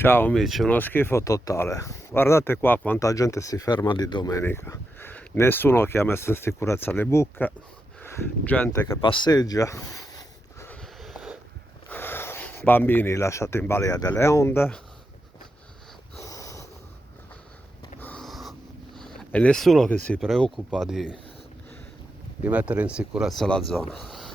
Ciao amici, uno schifo totale. Guardate qua quanta gente si ferma di domenica. Nessuno che ha messo in sicurezza le buche, gente che passeggia, bambini lasciati in balia delle onde e nessuno che si preoccupa di mettere in sicurezza la zona.